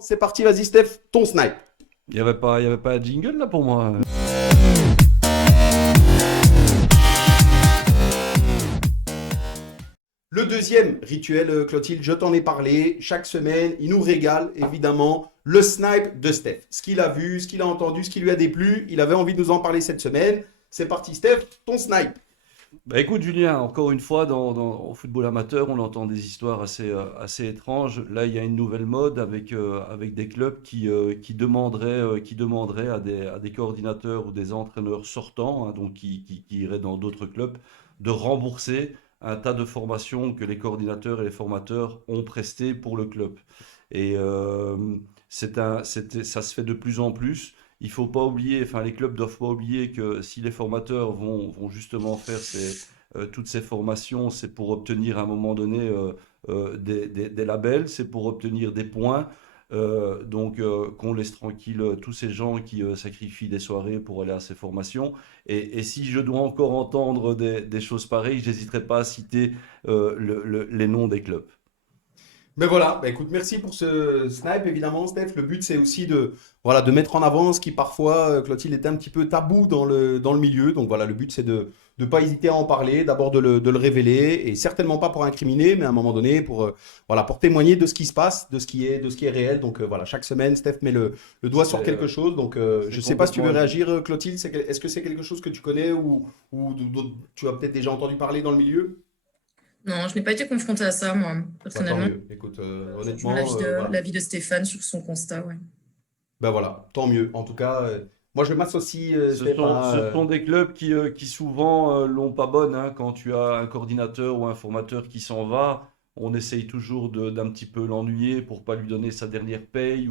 C'est parti, vas-y Steph, ton snipe. Il y avait pas un jingle là pour moi. Le deuxième rituel, Clotilde, je t'en ai parlé. Chaque semaine, il nous régale, évidemment, le snipe de Steph. Ce qu'il a vu, ce qu'il a entendu, ce qui lui a déplu. Il avait envie de nous en parler cette semaine. C'est parti, Steph, ton snipe. Bah écoute Julien, encore une fois, au football amateur, on entend des histoires assez étranges. Là, il y a une nouvelle mode avec des clubs qui demanderaient à des coordinateurs ou des entraîneurs sortants, hein, donc qui iraient dans d'autres clubs, de rembourser un tas de formations que les coordinateurs et les formateurs ont prestées pour le club. Et ça se fait de plus en plus. Il faut pas oublier, enfin les clubs doivent pas oublier que si les formateurs vont justement faire toutes ces formations, c'est pour obtenir à un moment donné des labels, c'est pour obtenir des points. Donc qu'on laisse tranquille tous ces gens qui sacrifient des soirées pour aller à ces formations. Et si je dois encore entendre des choses pareilles, j'hésiterai pas à citer les noms des clubs. Mais voilà, bah écoute, merci pour ce snipe, évidemment, Steph. Le but, c'est aussi voilà, de mettre en avant ce qui parfois, Clotilde, était un petit peu tabou dans le milieu. Donc voilà, le but, c'est de ne pas hésiter à en parler, d'abord de le révéler, et certainement pas pour incriminer, mais à un moment donné, voilà, pour témoigner de ce qui se passe, de ce qui est réel. Donc voilà, chaque semaine, Steph met le doigt C'est sur quelque chose. Donc je c'est ne sais pas si tu veux complètement réagir, Clotilde. Est-ce que c'est quelque chose que tu connais ou tu as peut-être déjà entendu parler dans le milieu? Non, je n'ai pas été confrontée à ça, moi, Bah, tant personnellement. mieux. Écoute, Je rejoins l'avis honnêtement, voilà. l'avis de Stéphane sur son constat, ouais. Ben voilà, tant mieux. En tout cas, moi je m'associe, Ce Steph, sont, ce sont des clubs qui souvent l'ont pas bonne, hein. Quand tu as un coordinateur ou un formateur qui s'en va, on essaye toujours d'un petit peu l'ennuyer pour pas lui donner sa dernière paye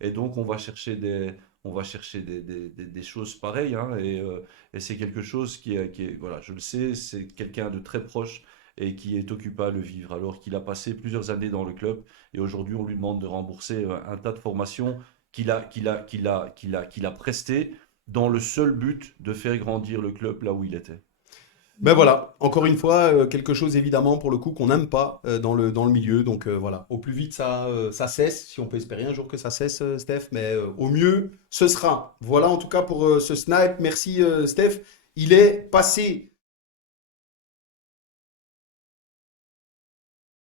et donc on va chercher des choses pareilles, hein. Et c'est quelque chose voilà, je le sais, c'est quelqu'un de très proche et qui est occupé à le vivre alors qu'il a passé plusieurs années dans le club et aujourd'hui on lui demande de rembourser un tas de formations qu'il a presté dans le seul but de faire grandir le club là où il était. ben voilà, encore une fois, quelque chose évidemment pour le coup qu'on n'aime pas dans le milieu. Donc voilà, au plus vite ça cesse, si on peut espérer un jour que ça cesse, Steph, mais au mieux ce sera. Voilà en tout cas pour ce snipe. Merci Steph. Il est passé